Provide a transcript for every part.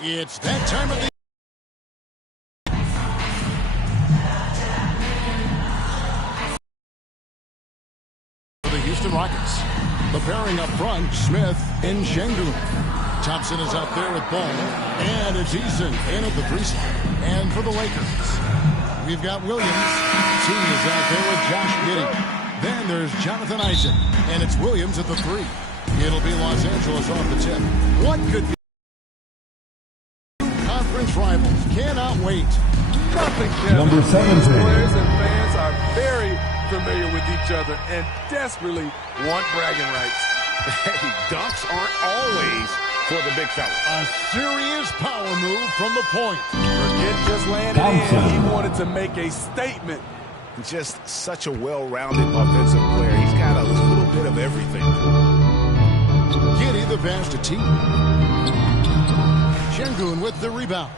It's that time of the Houston Rockets. The pairing up front, Smith and Şengün. Thompson is out there with ball. And it's Eason in at the 3 slot. And for the Lakers, we've got Williams. T is out there with Josh Giddey. Then there's Jonathan Isaac. And it's Williams at the 3. It'll be Los Angeles off the tip. What could be conference rivals? Cannot wait. Nothing, Kevin. Number 17. Players and fans are very familiar with each other and desperately want bragging rights. Hey, dunks aren't always for the big fella. A serious power move from the point. Forget just laying it in. He wanted to make a statement. Just such a well-rounded offensive player. He's got a little bit of everything. Giddey the pass to T. Şengün with the rebound.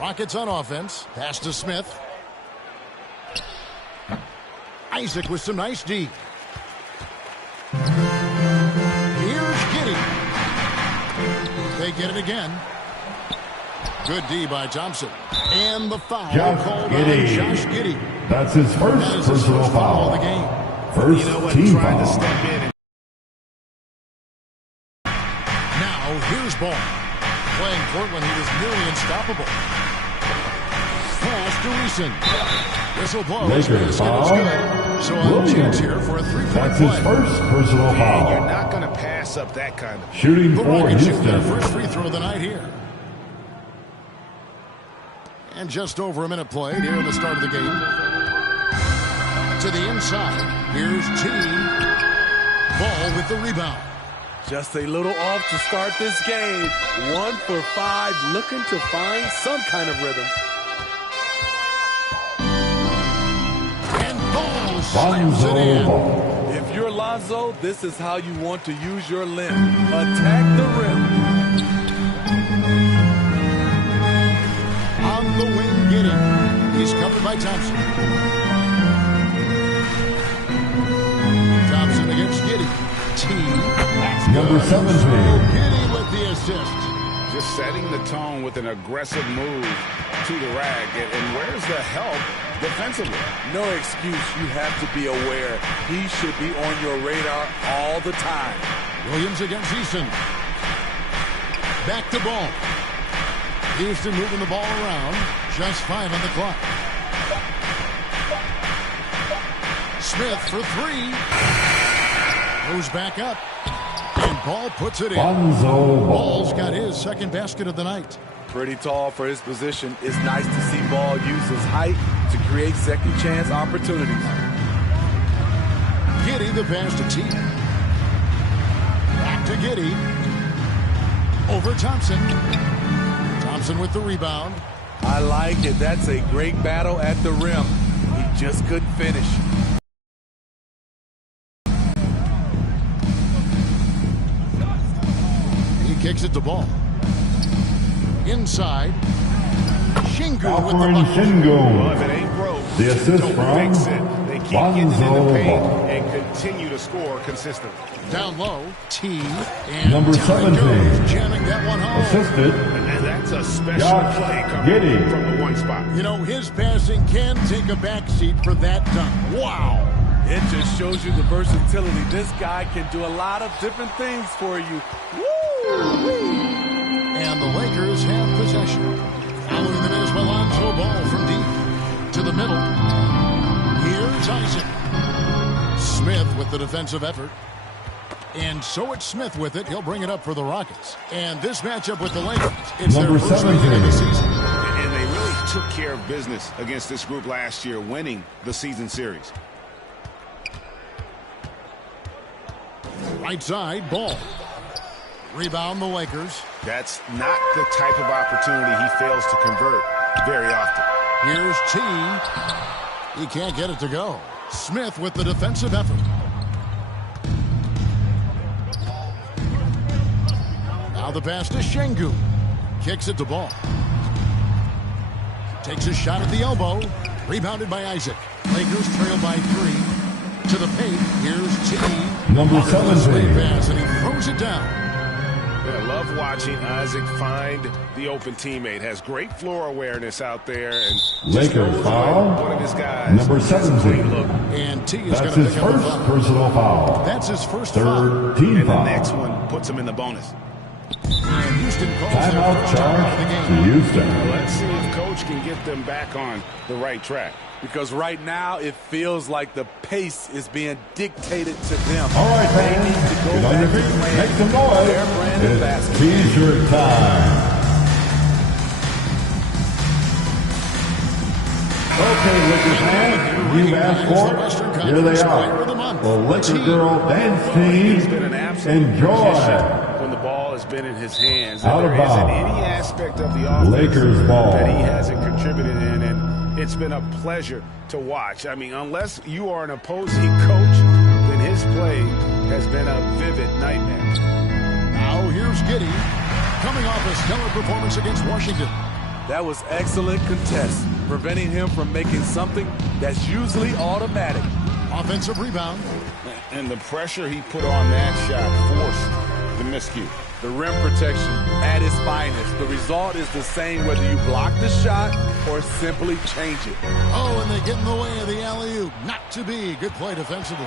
Rockets on offense. Pass to Smith. Isaac with some nice D. Here's Giddey. They get it again. Good D by Thompson. And the foul called on Josh Giddey. That's his first personal foul of the game. First team Trying to foul. step in. Now here's Ball. Playing court when he was nearly unstoppable. Pass to Eason. Whistle blows. Lakers foul. So a chance here for a 3-point That's play. his first personal You're foul. not going to pass up that kind of. Shooting The for Rockets shoot their Houston. first free throw of the night here. And just over a minute played here in the start of the game. To the inside. Here's T. Ball with the rebound. Just a little off to start this game. 1 for 5, looking to find some kind of rhythm. And Ball slams it Lonzo in. Ball. If you're Lonzo, this is how you want to use your length. Attack the rim. On the wing, Giddey. He's covered by Thompson. Thompson against Giddey. T. That's Number good. 17. Giddey with the assist. Just setting the tone with an aggressive move to the rack. And where's the help defensively? No excuse. You have to be aware. He should be on your radar all the time. Williams against Eason. Back to Ball. Houston moving the ball around. Just 5 on the clock. Smith for 3. Goes back up. And Ball puts it in. Lonzo Ball. Ball's got his second basket of the night. Pretty tall for his position. It's nice to see Ball use his height to create second chance opportunities. Giddey the pass to T. Back to Giddey. Over Thompson. Thompson with the rebound. I like it. That's a great battle at the rim. He just couldn't finish. He kicks it to Ball. Inside. Şengün with the Alperen bucket. Well, if Şengün. it ain't broke, The assist don't from fix it. They keep getting it in Lonzo the paint Ball. and continue to score consistently. Down low. T. And Number down it 17. goes, jamming that one home. Assisted. And that's a special Josh play coming Giddey. from the one spot. You know, his passing can take a backseat for that dunk. Wow. It just shows you the versatility. This guy can do a lot of different things for you. Woo! And the Lakers have possession. Following them is Lonzo Ball from deep. To the middle. Here's Isaac. Smith with the defensive effort. And so it's Smith with it. He'll bring it up for the Rockets. And this matchup with the Lakers, it's Number their first meeting of the 17. season. And they really took care of business against this group last year, winning the season series. Right side, Ball. Rebound the Lakers. That's not the type of opportunity he fails to convert very often. Here's T. He can't get it to go. Smith with the defensive effort. Now the pass to Şengün. Kicks it to Ball. Takes a shot at the elbow. Rebounded by Isaac. Lakers trail by 3. To the paint. Here's T. Number 17. Pass, and he throws it down. Yeah, love watching Isaac find the open teammate. Has great floor awareness out there. And Lakers foul. One of his guys. Number 17. Look. And T is That's going to his pick up a first foul. personal foul. That's his first foul. Team And foul. the next one puts him in the bonus. And Houston calls their Timeout first time out of the charge game. to Houston. Let's see if Coach can get them back on the right track. Because right now it feels like the pace is being dictated to them. All right, They fans. need to go Get on back your to feet. playing Make some noise. their brand of It's basketball. T-shirt time. Okay, Lakers fans, you've asked for it. Here they are. The Laker Girl Dance He's been an Team. absolute Enjoy. magician when the ball has been in his hands. Out of There isn't bounds. any aspect of the offense Lakers ball. that he hasn't contributed in, and it's been a pleasure to watch. I mean, unless you are an opposing coach, then his play has been a vivid nightmare. Now here's Giddey coming off a stellar performance against Washington. That was excellent contest, preventing him from making something that's usually automatic. Offensive rebound. And the pressure he put on that shot forced the miscue. The rim protection at its finest. The result is the same whether you block the shot or simply change it. Oh, and they get in the way of the alley-oop. Not to be. Good play defensively.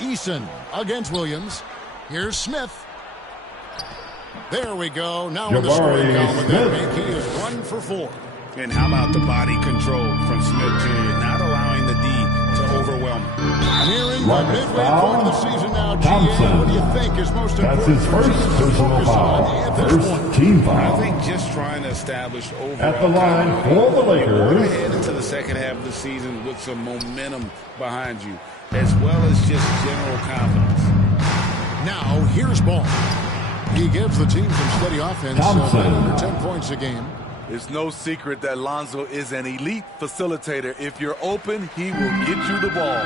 Eason against Williams. Here's Smith. There we go. Now in the scoring Jabari column, that Smith. make he is 1 for 4. And how about the body control from Smith Jr., not allowing the D to overwhelm him. Nearing the Rockets midway foul. point of the season now, GA. Thompson. What do you think is most That's important? his for first teams to personal focus on at foul. this point? First team I foul. think just trying to establish overall At the line continuity. for the You want to Lakers. head into the second half of the season with some momentum behind you, as well as just general confidence. Now, here's Ball. He gives the team some steady offense. Thompson. Right under 10 points a game. It's no secret that Lonzo is an elite facilitator. If you're open, he will get you the ball.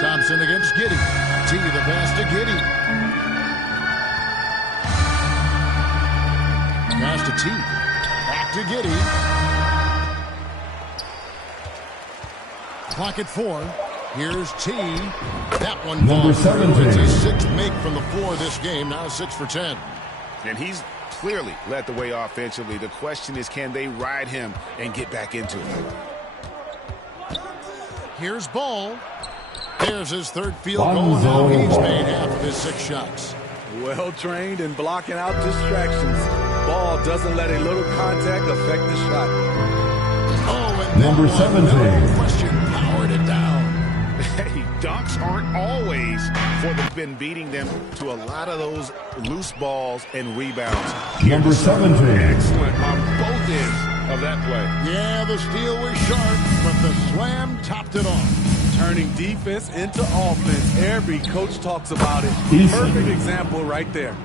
Thompson against Giddey. T the pass to Giddey. Pass to T. Back to Giddey. Clock at 4. Here's T. That one Number falls through. 17. It's his 6th make from the floor this game. Now 6 for 10. And he's clearly led the way offensively. The question is, can they ride him and get back into it? Here's Ball. There's his 3rd field goal. Lonzo Now he's Ball. made half of his 6 shots. Well trained in blocking out distractions. Ball doesn't let a little contact affect the shot. Oh, and that Number one, 17. no question, powered it down. Hey, dunks aren't always for the been beating them to a lot of those loose balls and rebounds. Number 17. Excellent on both ends of that play. Yeah, the steal was sharp, but the slam topped it off. Turning defense into offense. Every coach talks about it. Easy. Perfect example right there.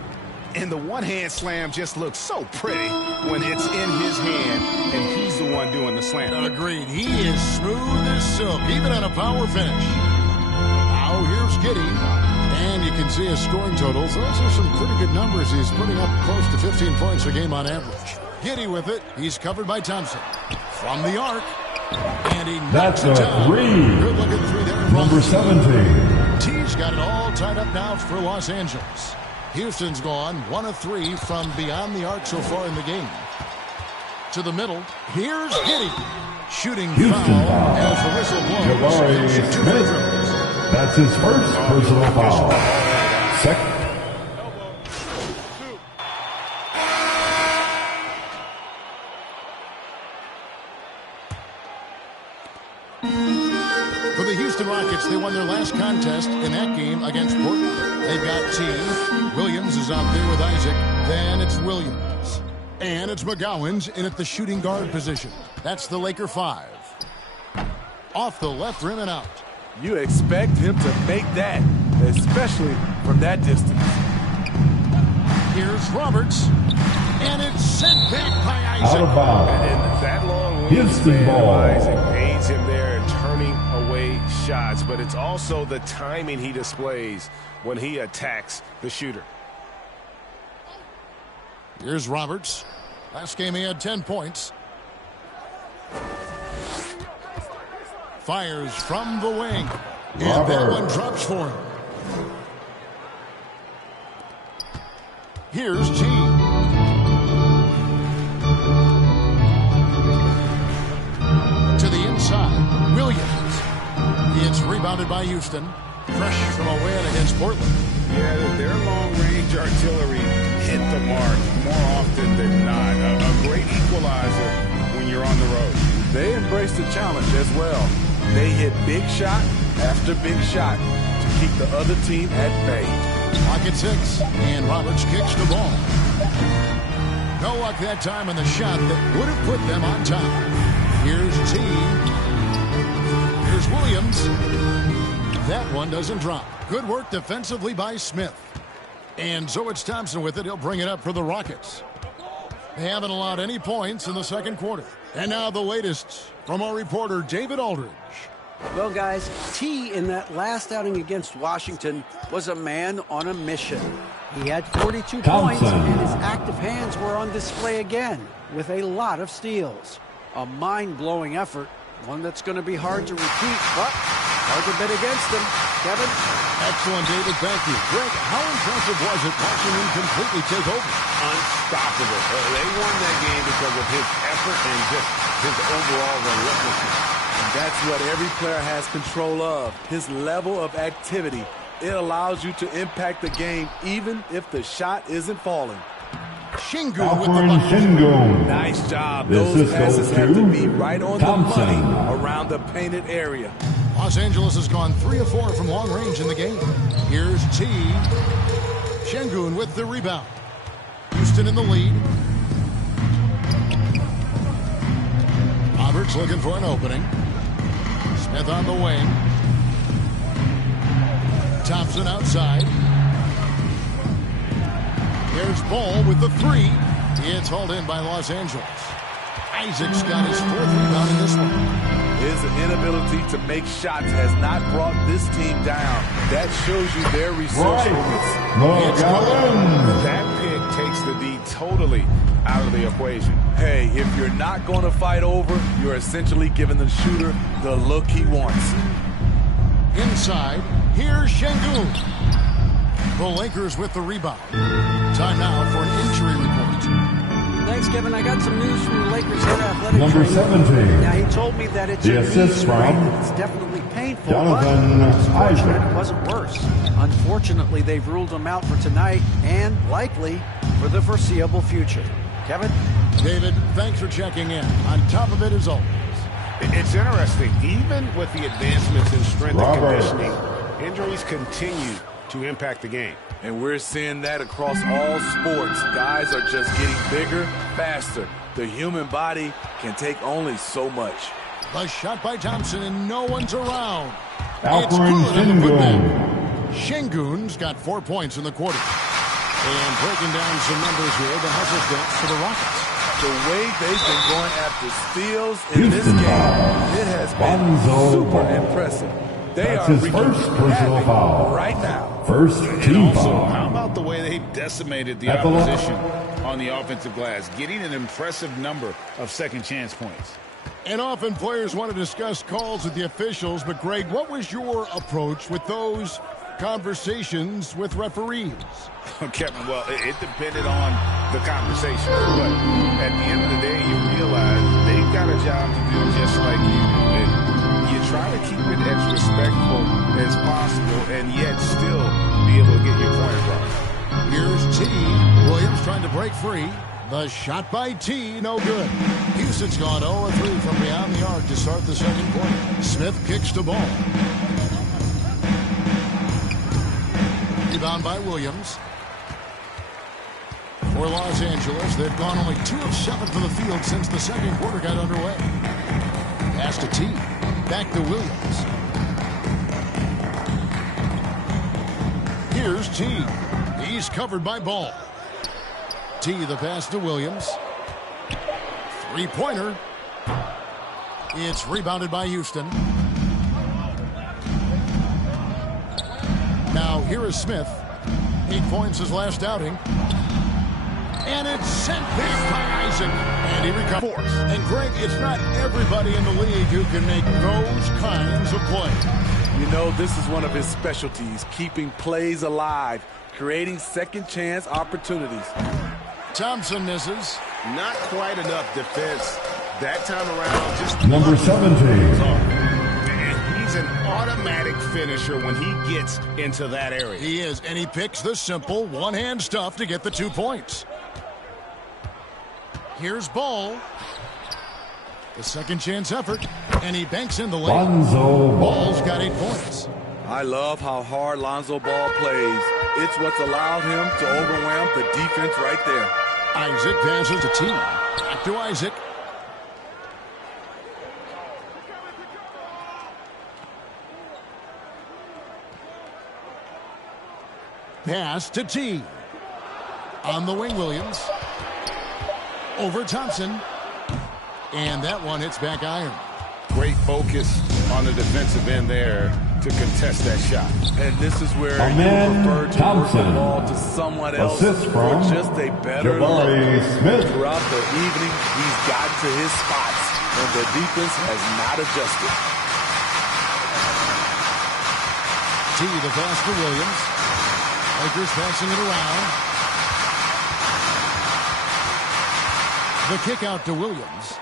And the one-hand slam just looks so pretty when it's in his hand and he's the one doing the slam. Agreed. He is smooth as silk, even on a power finish. Now here's Giddey. And you can see his scoring totals. Those are some pretty good numbers. He's putting up close to 15 points a game on average. Giddey with it. He's covered by Thompson. From the arc. And he knocks That's it a down. 3. Good looking 3 there. Number 17. T's got it all tied up now for Los Angeles. Houston's gone 1 of 3 from beyond the arc so far in the game. To the middle. Here's Giddey. Shooting Houston foul foul. as the whistle blows. Jabari He'll shoot 2 free Smith. throws. That's his first personal foul. Second. For the Houston Rockets, they won their last contest in that game against Portland. They've got T. Williams is out there with Isaac. Then it's Williams. And it's McGowan's in at the shooting guard position. That's the Laker 5. Off the left rim and out. You expect him to make that, especially from that distance. Here's Roberts. And it's sent back by Out Isaac. of bounds. And that long Houston wingspan ball. of Isaac aids him there in turning away shots, but it's also the timing he displays when he attacks the shooter. Here's Roberts. Last game he had 10 points. fires from the wing. And that one drops for him. Here's T. To the inside, Williams. It's rebounded by Houston. Fresh from a win against Portland. Yeah, their long-range artillery hit the mark more often than not. A great equalizer when you're on the road. They embrace the challenge as well. They hit big shot after big shot to keep the other team at bay. Pocket 6, and Roberts kicks the ball. No luck that time on the shot that would have put them on top. Here's T. Here's Williams. That one doesn't drop. Good work defensively by Smith. And so it's Thompson with it. He'll bring it up for the Rockets. They haven't allowed any points in the second quarter. And now the latest from our reporter, David Aldridge. Well, guys, T in that last outing against Washington was a man on a mission. He had 42 points, and his active hands were on display again with a lot of steals. A mind-blowing effort, one that's going to be hard to repeat, but hard to bet against him. Kevin? Excellent, David. Thank you. Greg, how impressive was it watching him completely take over? Unstoppable. They won that game because of his effort and just his overall relentlessness. And that's what every player has control of, his level of activity. It allows you to impact the game even if the shot isn't falling. Şengün with the bucket. Nice job. Those passes have to be right on the money around the painted area. Los Angeles has gone 3 of 4 from long range in the game. Here's T. Şengün with the rebound. Houston in the lead. Roberts looking for an opening. Smith on the wing. Thompson outside. There's Ball with the 3. It's hauled in by Los Angeles. Isaac's got his 4th rebound in this one. His inability to make shots has not brought this team down. That shows you their resourcefulness. That pick takes the D totally out of the equation. Hey, if you're not going to fight over, you're essentially giving the shooter the look he wants. Inside, here's Şengün. The Lakers with the rebound. Time now for an injury report. Thanks, Kevin. I got some news from the Lakers head athletic Number trainer. 17. Now, he told me that it's The a assist knee sprain. from It's definitely painful, Jonathan but it's fortunate Isaac. it wasn't worse. Unfortunately, they've ruled him out for tonight and likely for the foreseeable future. Kevin? David, thanks for checking in. On top of it as always. It's interesting. Even with the advancements in strength and conditioning, injuries continue to impact the game. And we're seeing that across all sports. Guys are just getting bigger, faster. The human body can take only so much. The shot by Thompson, and no one's around. Alperen Şengün. Şengün's got 4 points in the quarter. And breaking down some numbers here, the hustle stats for the Rockets. The way they've been going after steals in this game, it has been super impressive. That's his first personal foul. Right now. First team Also, foul. how about the way they decimated the At the opposition on the offensive glass, getting an impressive number of second chance points. And often players want to discuss calls with the officials, but Greg, what was your approach with those conversations with referees? Kevin, well, it depended on the conversation. But at the end of the day, you realize they've got a job to do just like you do. And you try to keep it as respectful as possible and yet still be able to get your point across. Here's T. Williams trying to break free. The shot by T, no good. Houston's gone 0-3 from beyond the arc to start the second quarter. Smith kicks the ball. Rebound by Williams. For Los Angeles, they've gone only 2 of 7 from the field since the second quarter got underway. Pass to T. Back to Williams. Here's T. He's covered by Ball. T, the pass to Williams. Three-pointer. It's rebounded by Houston. Now, here is Smith. 8 points his last outing. And it's sent back by Isaac. And he recovers. And Greg, it's not everybody in the league who can make those kinds of plays. You know, this is one of his specialties, keeping plays alive, creating second chance opportunities. Thompson misses. Not quite enough defense that time around. Just number 17. And he's an automatic finisher when he gets into that area. He is, and he picks the simple one-hand stuff to get the 2 points. Here's Ball. The second chance effort, and he banks in the lane. Lonzo Ball's got 8 points. I love how hard Lonzo Ball plays. It's what's allowed him to overwhelm the defense right there. Isaac passes to T. Back to Isaac. Pass to T. On the wing, Williams. Over Thompson. And that one hits back iron. Great focus on the defensive end there to contest that shot. And this is where My you man, prefer to Thompson. work the ball to someone else Assist for from just a better Jabari look. Smith. Throughout the evening, he's gotten to his spots, and the defense has not adjusted. T, the pass to Williams. Lakers passing it around. The kick out to Williams.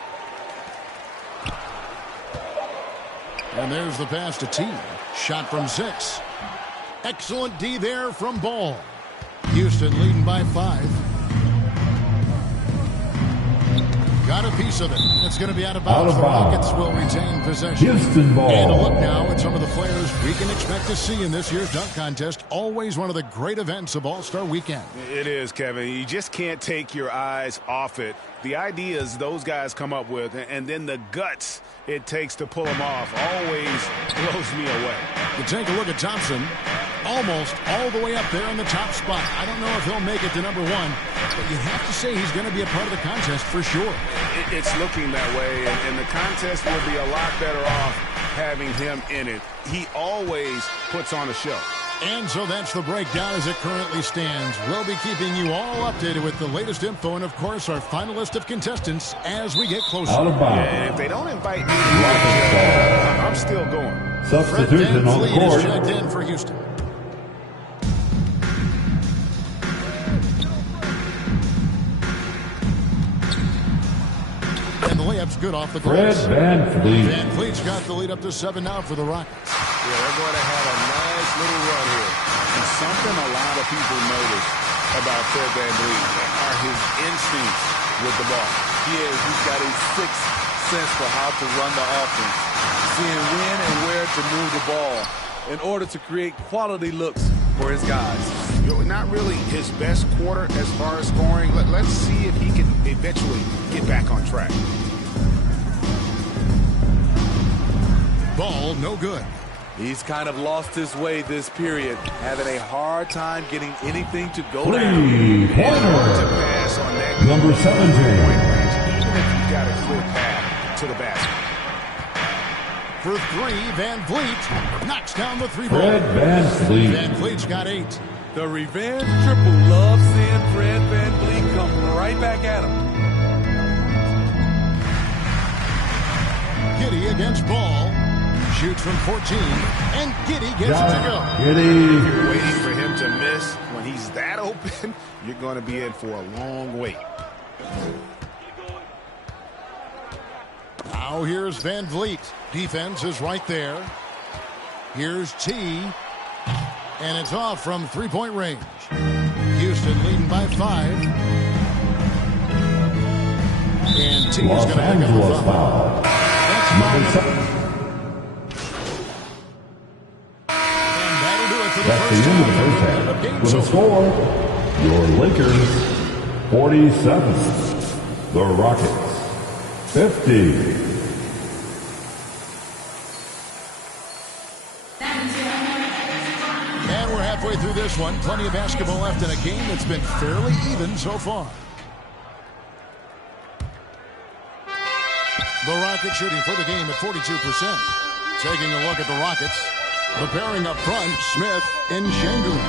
And there's the pass to T. Shot from 6. Excellent D there from Ball. Houston leading by 5. Got a piece of it. It's going to be out of bounds. The Rockets will retain possession. Houston ball. And a look now at some of the players we can expect to see in this year's dunk contest. Always one of the great events of All-Star Weekend. It is, Kevin. You just can't take your eyes off it. The ideas those guys come up with, and then the guts it takes to pull them off, always blows me away. You take a look at Thompson, almost all the way up there in the top spot. I don't know if he'll make it to number 1, but you have to say he's going to be a part of the contest for sure. It's looking that way, and the contest will be a lot better off having him in it. He always puts on a show. And so that's the breakdown as it currently stands. We'll be keeping you all updated with the latest info and, of course, our final list of contestants as we get closer. Out of bounds. And if they don't invite me to the I'm still going. Substitution on the Fred VanVleet court. is checked in for Houston. And the layup's good off the Fred glass. VanVleet. VanVleet's got the lead up to 7 now for the Rockets. Yeah, they're going to have a nice little run here. And something a lot of people notice about Fred VanVleet are his instincts with the ball. He's got a sixth sense for how to run the offense, seeing when and where to move the ball in order to create quality looks for his guys. Not really his best quarter as far as scoring. Let's see if he can eventually get back on track. Ball no good. He's kind of lost his way this period, having a hard time getting anything to go down. Three-pointer. Pass on that Number 17. even if you've got a clear path to the basket. For 3, VanVleet knocks down the 3 ball. Fred VanVleet. VanVleet's got 8. The revenge triple loves seeing Fred VanVleet come right back at him. Giddy against Ball. Shoots from 14. And Giddy gets it to go. Giddy. If you're waiting for him to miss when he's that open, you're going to be in for a long wait. Now here's VanVleet. Defense is right there. Here's T. And it's off from 3-point range. Houston leading by 5. And T is Los going to pick up Angeles a foul. foul. That's Number foul. 7. And that'll do it for the That's first the end of the time. first End of half. game With a so score, your Lakers 47. The Rockets 50. And we're halfway through this one. Plenty of basketball left in a game that's been fairly even so far. The Rockets shooting for the game at 42%. Taking a look at the Rockets. The pairing up front, Smith and Şengün.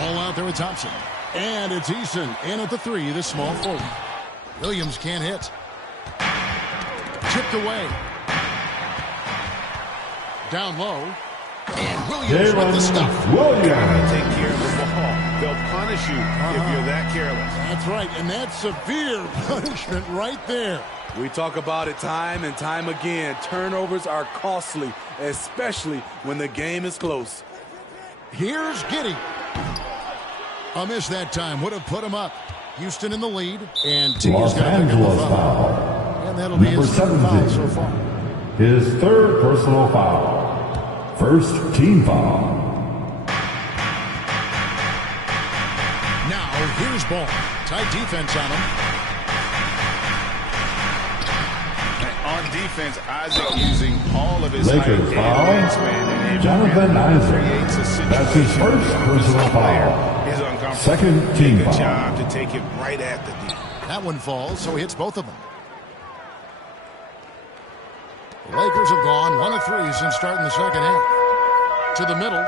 All out there with Thompson. And it's Eason in at the 3, the small forward. Williams can't hit. Chipped away. Down low. And Williams with the stuff. Williams. Take care of the ball. They'll punish you if you're that careless. That's right, and that's severe punishment right there. We talk about it time and time again. Turnovers are costly, especially when the game is close. Here's Giddey. A miss that time would have put him up. Houston in the lead, and T is going to pick up a foul. And that'll be his third foul so far. His third personal foul. First team foul. Now here's Ball. Tight defense on him. On defense, Isaac using all of his Lakers foul. Jonathan Isaac. That's his first personal foul. Second team foul. Job to take it right at the D. That one falls, so he hits both of them. The Lakers have gone 1 of 3 since starting the second half. To the middle.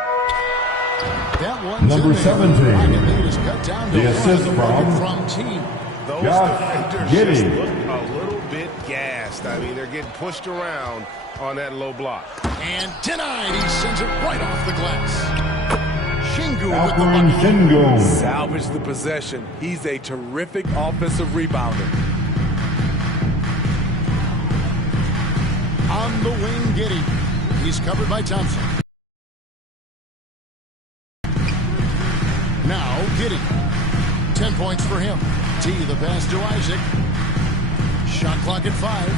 That one. Number 17. Cut down to the assist from T. Those defenders just look a little bit gassed. I mean, they're getting pushed around on that low block. And denied. He sends it right off the glass. Shingu with Alperen the Shingu. Salvage the possession. He's a terrific offensive rebounder. On the wing, Giddey. He's covered by Thompson. Now Giddey. 10 points for him. T, the pass to Isaac. Shot clock at 5.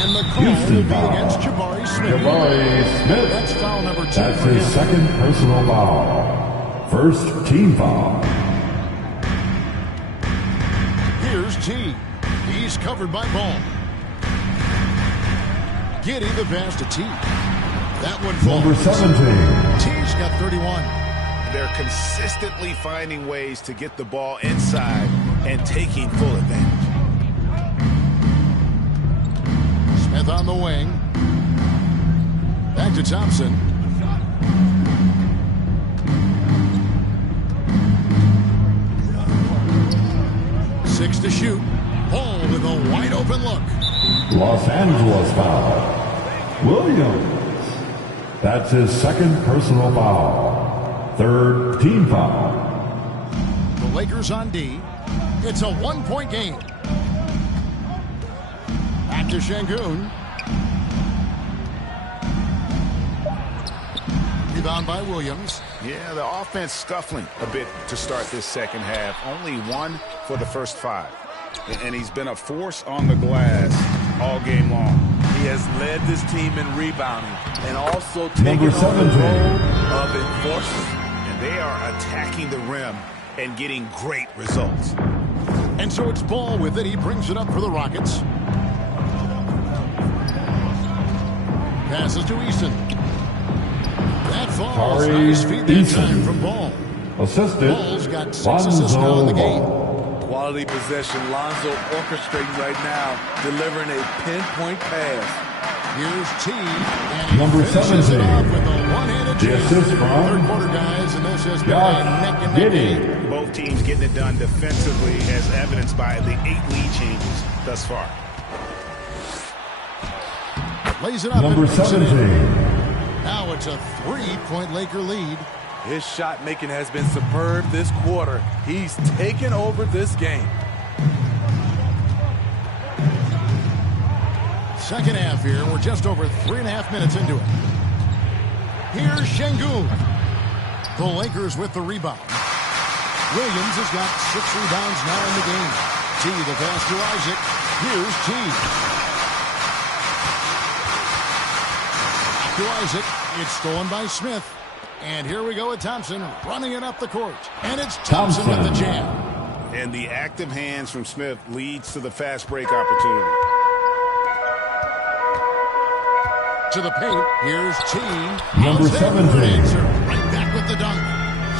And the call Houston will be foul. against Jabari Smith. Jabari Smith. That's foul number 2. That's his second personal foul. First team foul. Here's T. He's covered by Ball. Giddey the pass to T. That one falls. Number 17. T's got 31. They're consistently finding ways to get the ball inside and taking full advantage. Smith on the wing. Back to Thompson. Six to shoot. Ball with a wide open look. Los Angeles foul. Williams. That's his second personal foul. Third team foul. The Lakers on D. It's a 1-point game. Back to Şengün. Rebound by Williams. Yeah, the offense scuffling a bit to start this second half. Only 1 for the first 5. And he's been a force on the glass all game long. He has led this team in rebounding and also taken Number on the 17. role of enforcer. And they are attacking the rim and getting great results. And so it's Ball with it. He brings it up for the Rockets. Passes to Eason. That falls. Tari Nice feed that Eason. time from Ball. Assisted. Ball's got 6 assists now in the game. Quality possession. Lonzo orchestrating right now, delivering a pinpoint pass. Here's T. And he Number finishes 17. it off with a one-handed The jam. assist from Third quarter, guys, and this has been Josh a neck-and-neck game. Giddey. Both teams getting it done defensively as evidenced by the 8 lead changes thus far. Lays it up Number and makes it 17. in. Now it's a 3-point Laker lead. His shot making has been superb this quarter. He's taken over this game. Second half here. We're just over 3.5 minutes into it. Here's Şengün. The Lakers with the rebound. Williams has got 6 rebounds now in the game. T, the pass to Isaac. Here's T. Back to Isaac. It's stolen by Smith. And here we go with Thompson running it up the court. And it's Thompson with the jam. And the active hands from Smith leads to the fast break opportunity. To the paint. Here's T. Number 17. Right back with the dunk.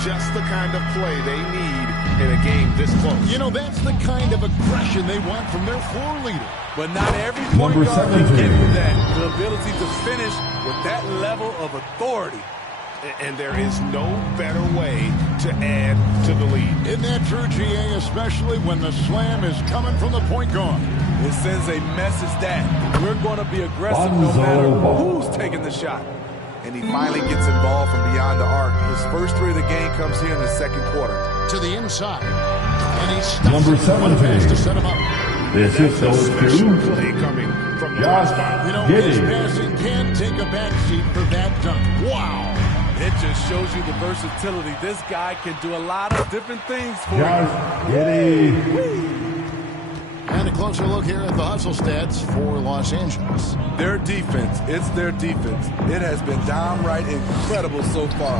Just the kind of play they need in a game this close. You know, that's the kind of aggression they want from their floor leader. But not every point Number guard can 17. give you that. The ability to finish with that level of authority. and there is no better way to add to the lead. Isn't that true, GA, especially when the slam is coming from the point guard? It sends a message that we're going to be aggressive no matter who's taking the shot. And he finally gets involved from beyond the arc. His first three of the game comes here in the second quarter. To the inside. And he stops Number 17 to set him up. This is That's a those special two. play coming from the Josh spot. You know, Giddey. his passing can take a backseat for that dunk. Wow. It just shows you the versatility. This guy can do a lot of different things for you. Josh Giddey. And a closer look here at the hustle stats for Los Angeles. Their defense, it's their defense. It has been downright incredible so far.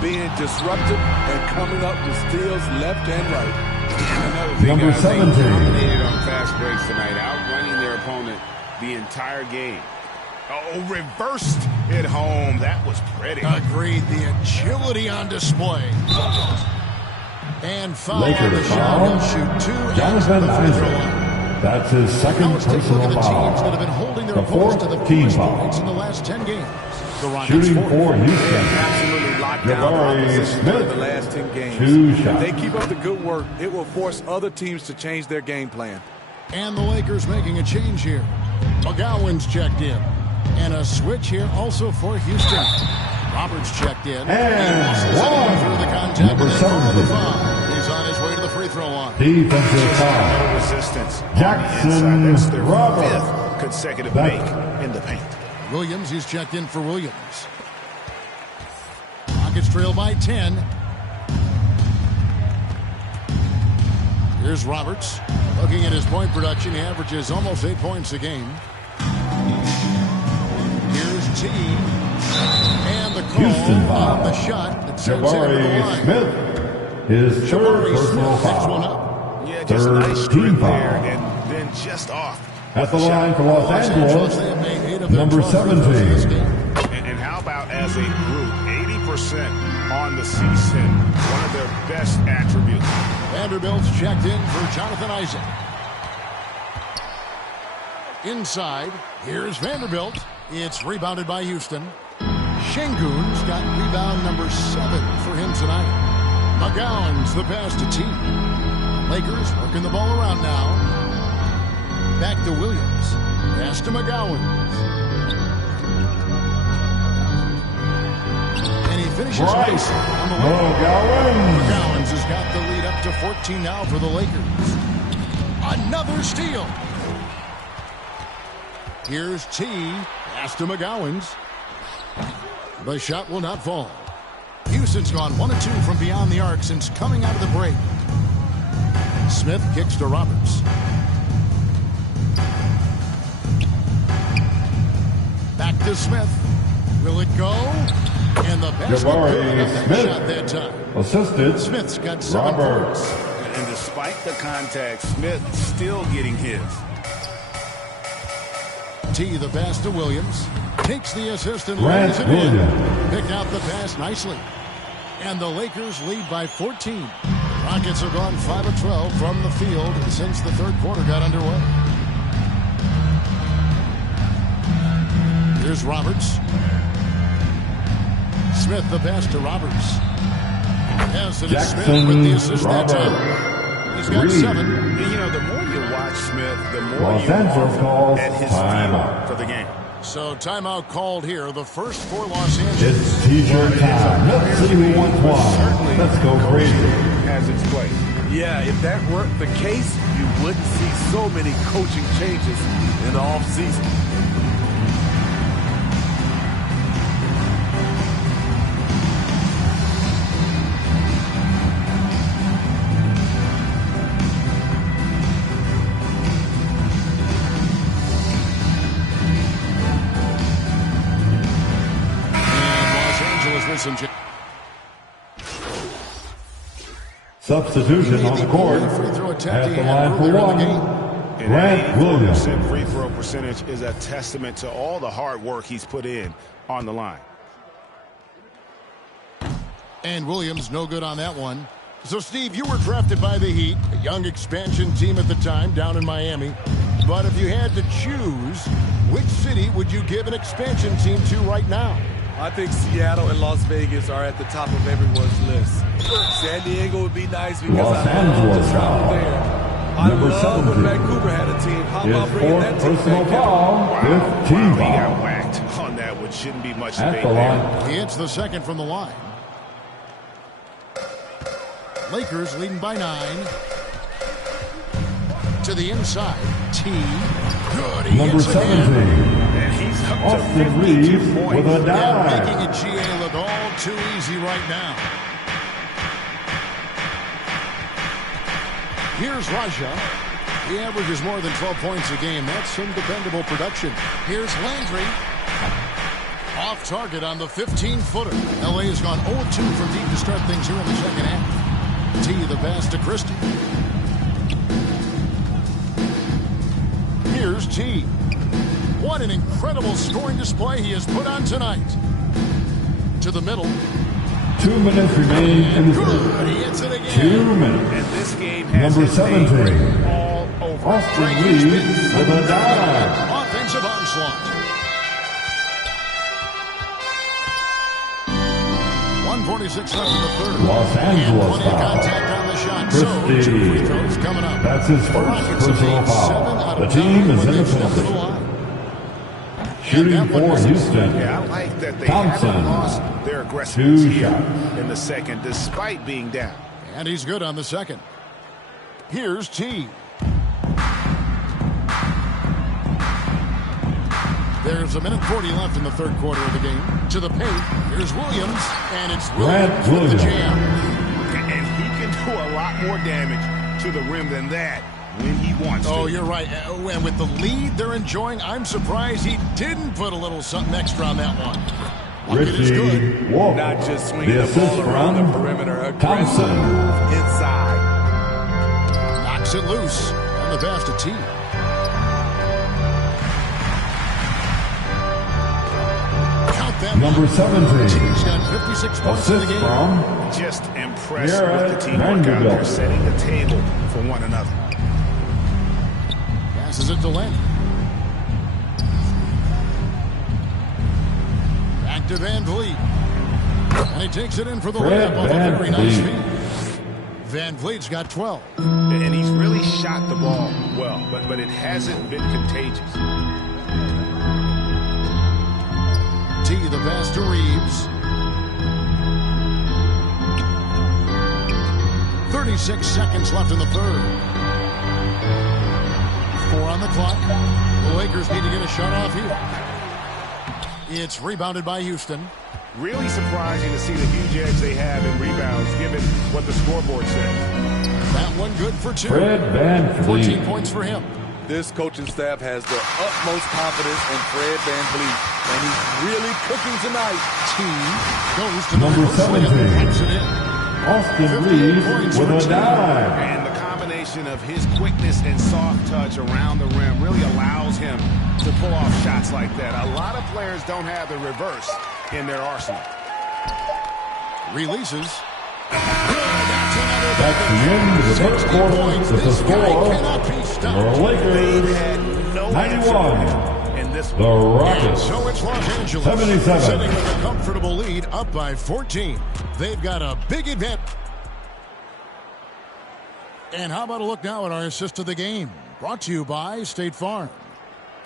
Being disruptive and coming up with steals left and right. Another thing, Number guys, they 17. dominated on fast breaks tonight, outrunning their opponent the entire game. Oh, reversed it home. That was pretty. Agreed. The agility on display. And foul on the Lakers shot. foul. He'll shoot two. Jonathan and the free throw Isaac. line. That's his Now second let's take a look personal at the teams that have foul. been holding their The opponents to the fourth team fewest foul. points in the last 10 games. The Rockets Shooting for They have Houston. absolutely locked down Jabari opposition Smith. in the last 10 games. 2 If shots. they keep up the good work, it will force other teams to change their game plan. And the Lakers making a change here. McGowan's checked in. And a switch here also for Houston. Roberts checked in. And He muscles it in one. through the contact. Number and then for the 17. foul. He's on his way to the free throw line. Defensive foul. No resistance. Jackson on the inside. That's their Roberts. fifth consecutive Back. make in the paint. Williams, he's checked in for Williams. Rockets trail by 10. Here's Roberts. Looking at his point production, he averages almost 8 points a game. Here's T. And the call Houston foul. on the shot that sends him to the Jabari line. Smith. His third Jabari personal Smith picks one foul. up. Yeah, just a Third nice team strip there, foul. and then just off. At the line for Los Los Angeles, they have made 8 of their number 12 free throws in this 17. game. And how about as a group, 80% on the season, one of their best attributes. Vanderbilt's checked in for Jonathan Isaac. Inside, here's Vanderbilt. It's rebounded by Houston. Şengün's got rebound number 7 for him tonight. McGowan's the pass to T. Lakers working the ball around now. Back to Williams. Pass to McGowan. And he finishes Right. nice on the way. McGowan. McGowan's has got the lead up to 14 now for the Lakers. Another steal. Here's T. Pass to McGowan's. The shot will not fall. Houston's gone 1 of 2 from beyond the arc since coming out of the break. Smith kicks to Roberts. Back to Smith. Will it go? And the basket Jabari good on that Smith. shot that time. Assisted Smith's got 7 Roberts. points. And despite the contact, Smith still getting his. T, the pass to Williams. Takes the assist and Grant lays it in. Williams. Picked out the pass nicely. And the Lakers lead by 14. Rockets have gone 5 of 12 from the field since the third quarter got underway. Here's Roberts. Smith, the pass to Roberts. Pass to Smith with the assist that time. He's got Reed. 7. And, you know, the more you watch Smith, the more Los you Angeles marvel calls at his timeout. feel for the game. So timeout called here, the first for Los Angeles. It's t-shirt time. Let's see who wants one. Let's go crazy. Has its place. Yeah, if that weren't the case, you wouldn't see so many coaching changes in the offseason. Los Angeles with some Substitution on the court. Free throw attempt At he the had line for earlier in one, the game. And Grant that Williams. 84% free throw percentage is a testament to all the hard work he's put in on the line. And Williams no good on that one. So, Steve, you were drafted by the Heat, a young expansion team at the time down in Miami. But if you had to choose, which city would you give an expansion team to right now? I think Seattle and Las Vegas are at the top of everyone's list. San Diego would be nice because Los I love Angeles to travel there. I Number love when 17. Vancouver had a team. How about His bringing fourth that team personal back? foul, fifth team He got foul. whacked on that, which shouldn't be much At debate the there. line. He hits the second from the line. Lakers leading by 9. To the inside. T. Good. He Number hits again. 17. And he's up to Austin 52 Reeves points. with a And dime. making it GA look all too easy right now. Here's Raja. He averages more than 12 points a game. That's some dependable production. Here's Landry. Off target on the 15-footer. LA has gone 0-2 from deep to start things here in the second half. T the pass to Christie. Here's T. What an incredible scoring display he has put on tonight. To the middle. 2 minutes remain in the Good. third. He hits it again. 2 minutes. And this game has Number his name 17. written all over. Austin Reeves with a dime. Offensive onslaught. 1:46 left in the third. Los Angeles Plenty of foul. contact on the shot. So, 2 free Christie. throws coming up. That's his The first Rockets have personal made 7 foul. out The of team 9 is when in they the step to the penalty. line. Shooting And that one for misses. Houston. Yeah, I like that they Thompson. haven't lost their aggressiveness 2 here shots. in the second, despite being down. And he's good on the second. Here's T. There's 1:40 left in the third quarter of the game. To the paint. Here's Williams. And it's Williams with the jam. And he can do a lot more damage to the rim than that when he wants to. Oh, you're right. And with the lead they're enjoying, I'm surprised he didn't put a little something extra on that one. Bucket is good. Richie Wolf. Not just swinging The the assist ball around the from perimeter. Aggressive Thompson. inside. Knocks it loose. And the pass to T. Count them. Number 17. T's got 56 points in the Assist game. from Just impressed Garrett with the teamwork out there, Vanderbilt. setting the table for one another. Passes it to Landry. Back to Van Vliet. And he takes it in for the Fred layup off a Van very nice Vliet. feed. Van Vliet's got 12. And he's really shot the ball well, but it hasn't been contagious. T the pass to Reeves. 36 seconds left in the third. 4 on the clock. The Lakers need to get a shot off here. It's rebounded by Houston. Really surprising to see the huge edge they have in rebounds, given what the scoreboard says. That one good for 2. Fred Van 14 Vliet. points for him. This coaching staff has the utmost confidence in Fred Van Vliet, and he's really cooking tonight. T goes to the Number reverse layup 17. and puts it in. Austin 58 Reeves points with for a T. dime. And the combination of his quickness and soft touch around the rim really allows him to pull off shots like that. A lot of players don't have the reverse in their arsenal. Releases. That's the end of the first quarter with the score. The Lakers Had no 91. answer in this The one. Rockets So it's Los Angeles 77. sitting with a comfortable lead up by 14. They've got a big advantage. And how about a look now at our assist of the game? Brought to you by State Farm.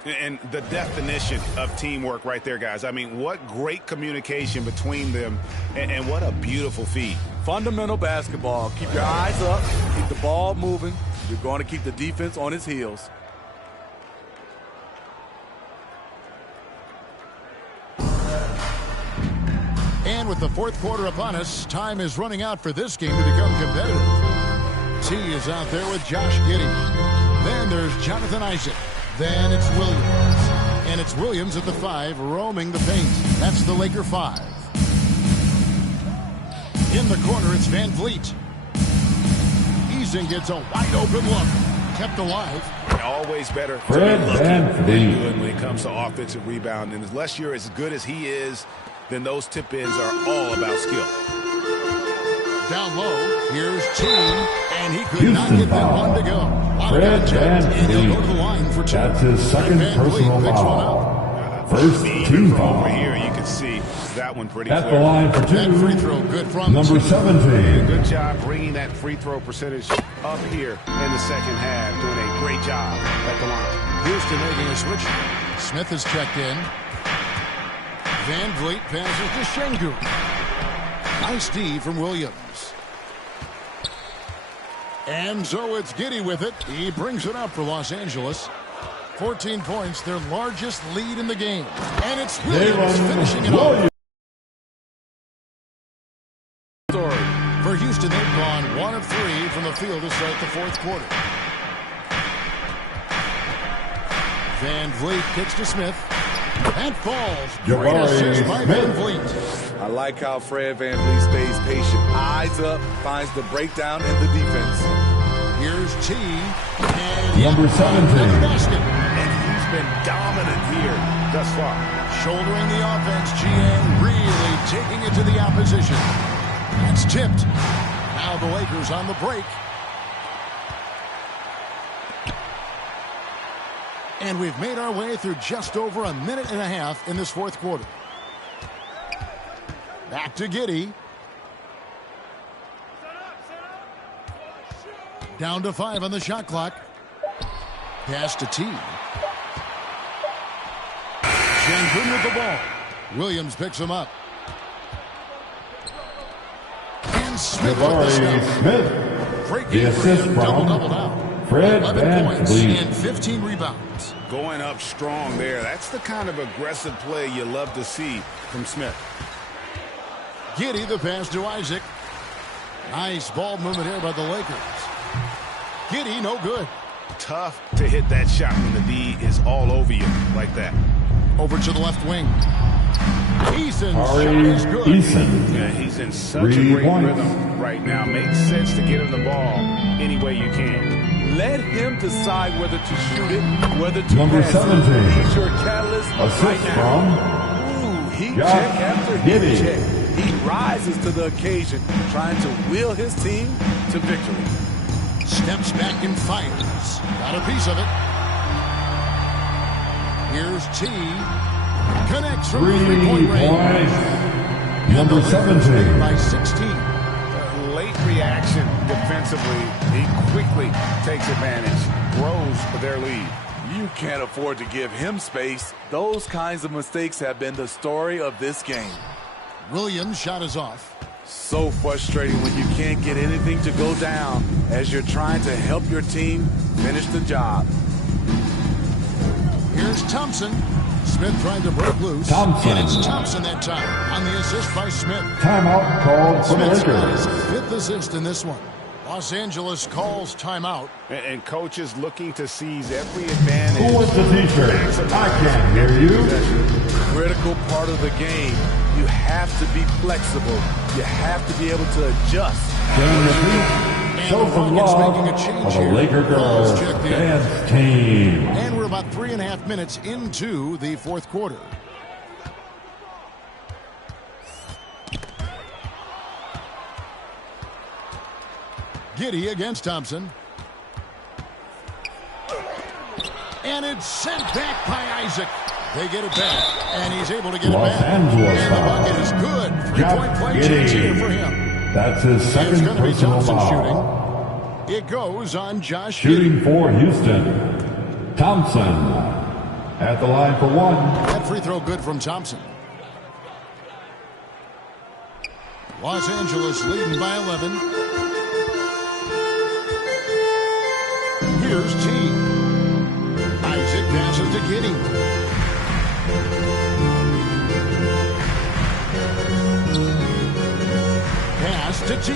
And the definition of teamwork right there, guys. I mean, what great communication between them, and what a beautiful feed. Fundamental basketball. Keep your eyes up. Keep the ball moving. You're going to keep the defense on its heels. And with the fourth quarter upon us, time is running out for this game to become competitive. T is out there with Josh Giddey. Then there's Jonathan Isaac. Then it's Williams. And it's Williams at the 5, roaming the paint. That's the Laker 5. In the corner, it's Van Vliet. Eason gets a wide-open look. Kept alive. Always better to Fred be lucky Van than Vliet. good when it comes to offensive rebound. And unless you're as good as he is, then those tip-ins are all about skill. Down low, here's T, and he could Houston not get that foul. one to go. Lot of Fred contact, Van and he'll go to the Vliet. line for 2. That's his second Van Vliet personal picks one foul. up. First Even team from over foul. here, you can see that one pretty At clear. the line for That free 2, throw good from number T. 17. Good job bringing that free throw percentage up here in the second half. Doing a great job at the line. Houston making a switch. Smith has checked in. Van Vliet passes to Şengün. Nice D from Williams. And so it's Giddey with it. He brings it up for Los Angeles. 14 points, their largest lead in the game. And it's Williams finishing it off. For Houston, they've gone 1 of 3 from the field to start the fourth quarter. Van Vliet kicks to Smith. That falls. Great assist by Van Vliet. I like how Fred VanVleet stays patient. Eyes up, finds the breakdown in the defense. Here's T. And Number 17. Basket. And he's been dominant here thus far. Shouldering the offense, GA really taking it to the opposition. That's tipped. Now the Lakers on the break. And we've made our way through just over a minute and a half in this fourth quarter. Back to Giddey. Down to 5 on the shot clock. Pass to T. Şengün with the ball. Williams picks him up. And Smith with the stop. Smith. Great The game for assist him. from Double now. Fred 11 points VanVleet. and 15 rebounds. Going up strong there. That's the kind of aggressive play you love to see from Smith. Giddey the pass to Isaac. Nice ball movement here by the Lakers. Giddey no good. Tough to hit that shot when the D is all over you like that. Over to the left wing. Eason's shot is good. Eason. Yeah, he's in such 3 a great points. rhythm right now. Makes sense to get him the ball any way you can. Let him decide whether to shoot it, whether to Number pass 17. it. He's your catalyst Assist right now. from Ooh, heat Josh check after heat Giddey. check. He rises to the occasion, trying to wheel his team to victory. Steps back and fires. Got a piece of it. Here's T. Connects from 3 3-point range. points. And Number the Lakers lead 17. by 16. Late reaction defensively. He quickly takes advantage, grows their lead. You can't afford to give him space. Those kinds of mistakes have been the story of this game. Williams' shot is off. So frustrating when you can't get anything to go down as you're trying to help your team finish the job. Here's Thompson. Smith trying to break loose. Thompson. And it's Thompson that time on the assist by Smith. Timeout called for the Smith's got Lakers. his 5th assist in this one. Los Angeles calls timeout. And coaches looking to seize every advantage. Who wants the t-shirt? I can't hear you. Critical part of the game. You have to be flexible. You have to be able to adjust. Game repeat. Show the some Rockets love making a change for the here. Laker girls Balls checked in. dance team. And we're about 3.5 minutes into the fourth quarter. Giddey against Thompson. And it's sent back by Isaac. They get it back, and he's able to get Los it back. Angeles And the foul. bucket is good. 3-point play Giddey. change here for him. That's his It's second going to be personal Thompson foul. shooting. It goes on Josh Shooting Giddey. for Houston. Thompson at the line for 1. That free throw good from Thompson. Los Angeles leading by 11. Here's T. Isaac passes to Giddey. Pass to T.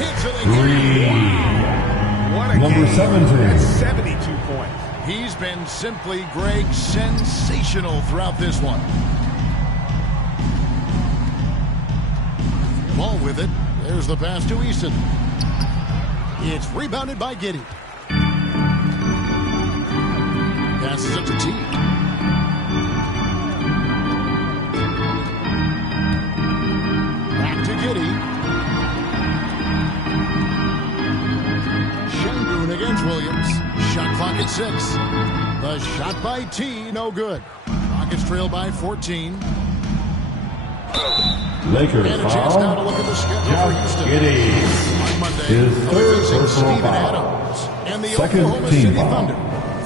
Hits it again. What a Number game. 17. That's 72 points. He's been simply, Greg, sensational throughout this one. Ball with it. There's the pass to Eason. It's rebounded by Giddey. Passes it to T. Back to Giddey. Şengün against Williams. Shot clock at 6. The shot by T, no good. Rockets trail by 14. Lakers And a chance now to foul. look at the schedule for Houston. Giddy. On Monday, His they'll be third facing personal Steven foul. Adams and the Second Oklahoma team City foul. Thunder.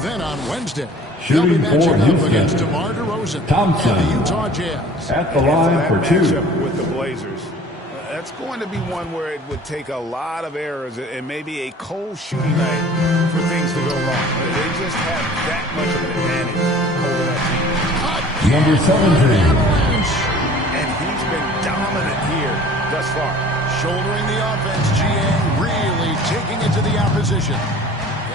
Then on Wednesday, Shooting they'll be matching for up Houston. against DeMar DeRozan Thompson. and the Utah Jazz. At the And line that for two. matchup with the Blazers, that's going to be one where it would take a lot of errors and maybe a cold shooting night for things to go wrong. They just have that much of an advantage over that team. Number 17. Avalanche. And he's been dominant here thus far. Shouldering the offense, GA really taking it to the opposition.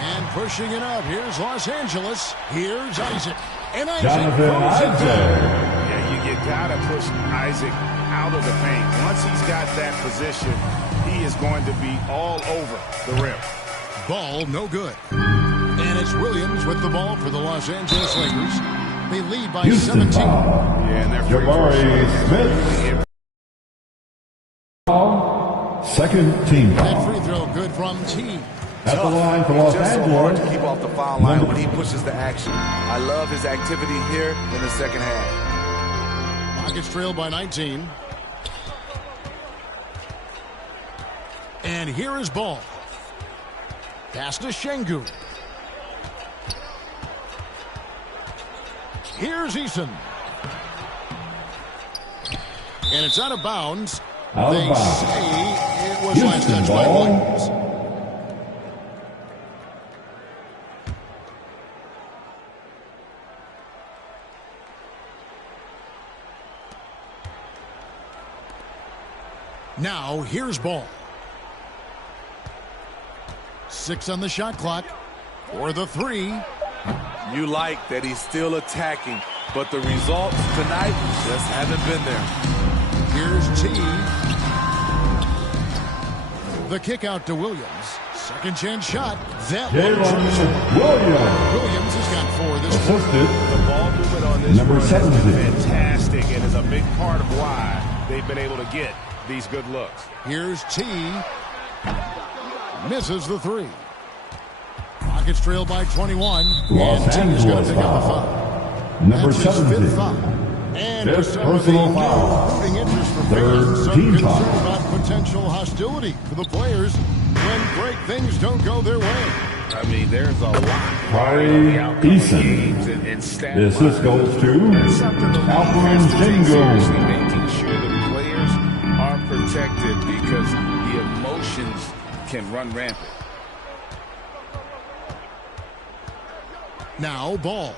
And pushing it up. Here's Los Angeles. Here's Isaac. And Isaac Jonathan throws it Isaac. down. Yeah, you got to push Isaac out of the paint. Once he's got that position, he is going to be all over the rim. Ball no good. And it's Williams with the ball for the Los Angeles Lakers. They lead by Houston 17. foul. Yeah, and their free throw Jabari shooting Smith. Foul. Second team That foul. free throw good from T. At the line for Los Just so hard to Angeles. keep off the foul line when he pushes the action. I love his activity here in the second half. Rockets trail by 19. And here is ball. Pass to Şengün. Here's Eason. And it's out of bounds. Out of They bounds. say it was last Houston touched by ball. Williams. Now, here's ball. 6 on the shot clock for the 3. You like that he's still attacking, but the results tonight just haven't been there. Here's T. The kick out to Williams. Second chance shot. That Jalen one. Williams. Williams has got 4 this quarter. Assisted. The ball movement on this Number run has been 17. fantastic and is a big part of why they've been able to get these good looks. Here's T. Misses the 3. Rockets trail by 21. Los and T is going Angeles to pick up a foul. foul. Number That's his 17. 5th foul. And Fifth with some of the personal new foul. rooting interest for Third fans, some team concern foul. about potential hostility for the players when great things don't go their way. I mean, there's a lot Corey on the outcome of Eason. games and stat This lines. goes to That's something the league Alperen has to take seriously, Şengün. making sure the players are protected because the emotions can run rampant. Now ball.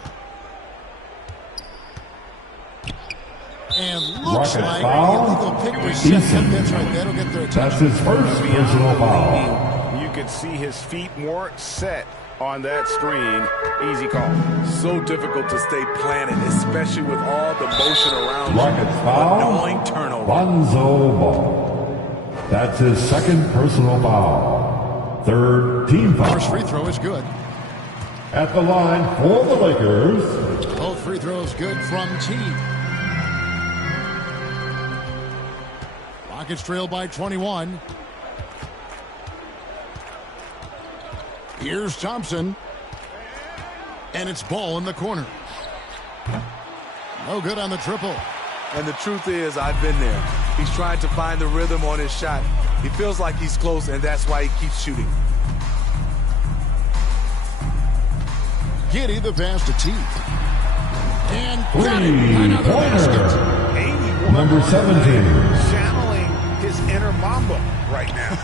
And looks Rocket like foul. the illegal pick was set. Eason. That's right. That'll get their That's attention. his first personal foul. You could see his feet more set on that screen. Easy call. So difficult to stay planted, especially with all the motion around you. Rockets foul. Annoying turnover. Lonzo Ball. That's his second personal foul. Third team First foul. free throw is good. At the line for the Lakers. Both free throws good from T. Rockets trail by 21. Here's Thompson. And it's ball in the corner. No good on the triple. And the truth is, I've been there. He's trying to find the rhythm on his shot. He feels like he's close, and that's why he keeps shooting. Giddy the pass to T. And got it right out of the basket. Three-pointer. Number 17. Channeling his inner Mamba right now.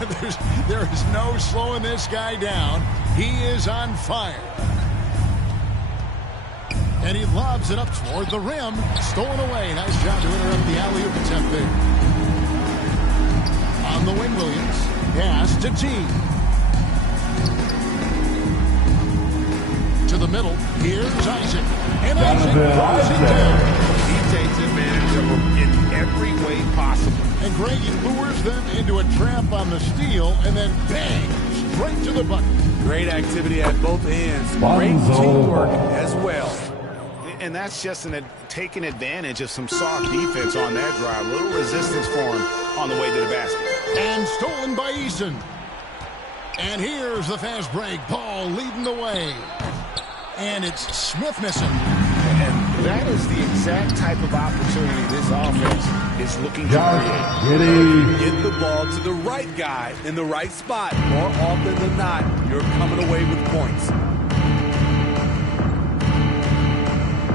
There is no slowing this guy down. He is on fire. And he lobs it up toward the rim. Stolen away. Nice job to interrupt the alley-oop attempt there. On the wing, Williams. Pass to T. To the middle. Here's Isaac. And Isaac throws it down. He takes advantage of them in every way possible. And Gray lures them into a trap on the steal, and then bang, straight to the bucket. Great activity at both ends. Great Lonzo teamwork Ball. as well. And that's just taking advantage of some soft defense on that drive. Little resistance for him on the way to the basket. And stolen by Eason. And here's the fast break. Ball leading the way. And it's Smith missing. And that is the exact type of opportunity this offense is looking to Josh create. Giddey. Get the ball to the right guy in the right spot. More often than not, you're coming away with points.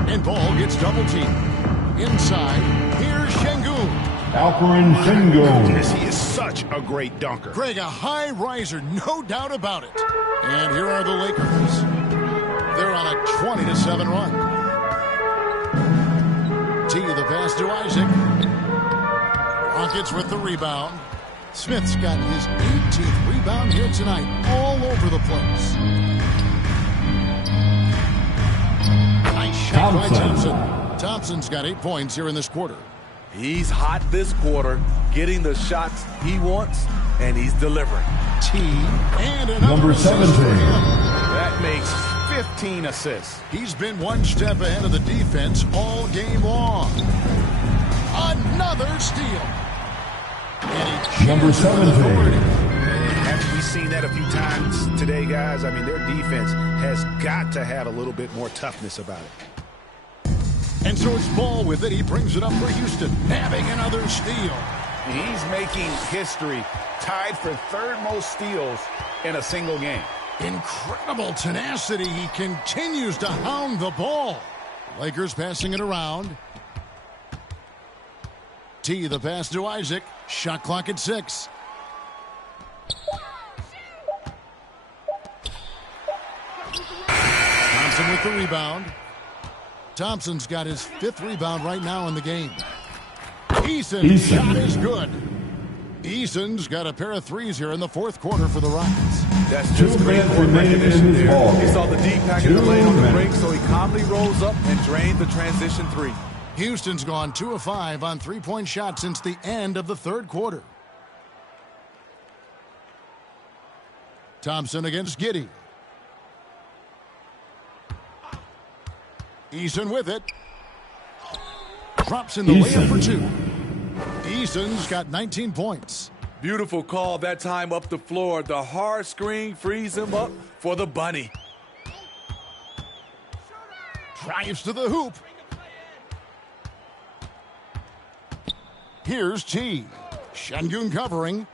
And ball gets double teamed. Inside, here's Şengün. Alperen Şengün. He is such a great dunker. Greg, a high riser, no doubt about it. And here are the Lakers. They're on a 20-7 run. T, the pass to Isaac. Rockets with the rebound. Smith's got his 18th rebound here tonight, all over the place. Nice shot by Thompson. Thompson's got 8 points here in this quarter. He's hot this quarter, getting the shots he wants, and he's delivering. T, and another Number assist 17. for him. That makes 15 assists. He's been one step ahead of the defense all game long. Another steal. And he Number cheers with 17. authority. Haven't we seen that a few times today, guys? I mean, their defense has got to have a little bit more toughness about it. And so it's Ball with it. He brings it up for Houston, having another steal. He's making history, tied for third most steals in a single game. Incredible tenacity. He continues to hound the ball. Lakers passing it around. T, the pass to Isaac. Shot clock at 6. Thompson with the rebound. Thompson's got his 5th rebound right now in the game. Eason's shot is good. Eason's got a pair of threes here in the 4th quarter for the Rockets. That's just 2 great minutes court remaining in recognition this there. ball He game. saw the deep pack in the 2 lane on the break, minutes. so he calmly rolls up and drained the transition 3. Houston's gone 2 of 5 on 3-point shots since the end of the 3rd quarter. Thompson against Giddey. Eason with it. Drops in the layup for 2. Eason's got 19 points. Beautiful call that time up the floor. The hard screen frees him up for the bunny. Drives to the hoop. Here's T. Şengün covering.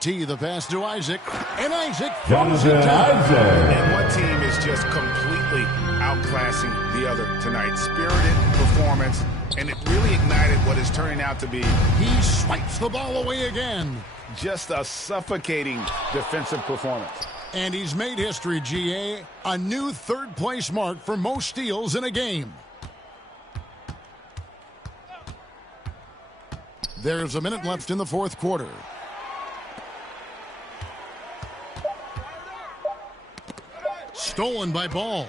T, the pass to Isaac. And Isaac throws it Jonathan down. Isaac. And one team is just completely outclassing the other tonight. Spirited performance, and it really ignited what is turning out to be He swipes the ball away again. just a suffocating defensive performance. And he's made history, GA. A new 3rd-place mark for most steals in a game. There's a minute left in the 4th quarter. Stolen by Ball.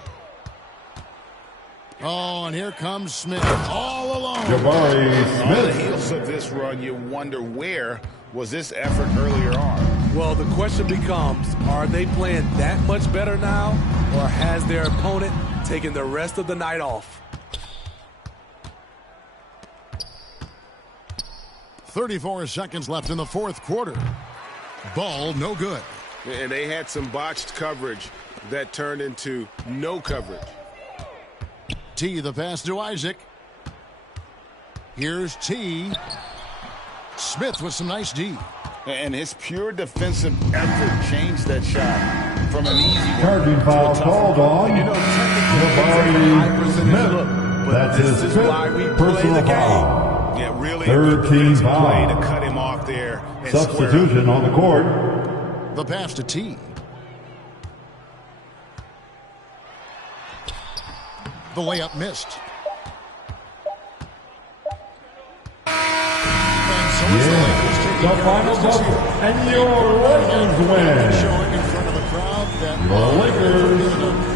Oh, and here comes Smith all alone. Jabari On the Smith. heels of this run, you wonder where was this effort earlier on. Well, the question becomes, are they playing that much better now, or has their opponent taken the rest of the night off? 34 seconds left in the 4th quarter. Ball no good. And they had some botched coverage that turned into no coverage. T, the pass to Isaac. Here's T. Smith with some nice D. And his pure defensive effort changed that shot from an easy one Charging to a foul tough called one. on You know, technically, it's a high Jabari percentage look, Smith. but That's this his is why we 5th play the personal game. foul. Yeah, really a 13 good defensive play foul. to cut him off there and square up. Substitution on the court. The pass to T. The layup missed. And so it's the Lakers taking The care of final business buzzer. here. And your Lakers win. Showing in front of the crowd that Your Lakers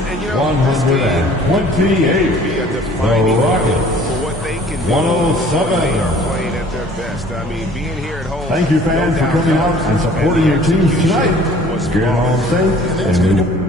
And you know, this game 128. be a The defining Rockets for what they can do 107. when they are playing at their best. I mean, being here at home. Thank you, fans, no for doubt coming about out it. and supporting your teams tonight. Was Get home safe and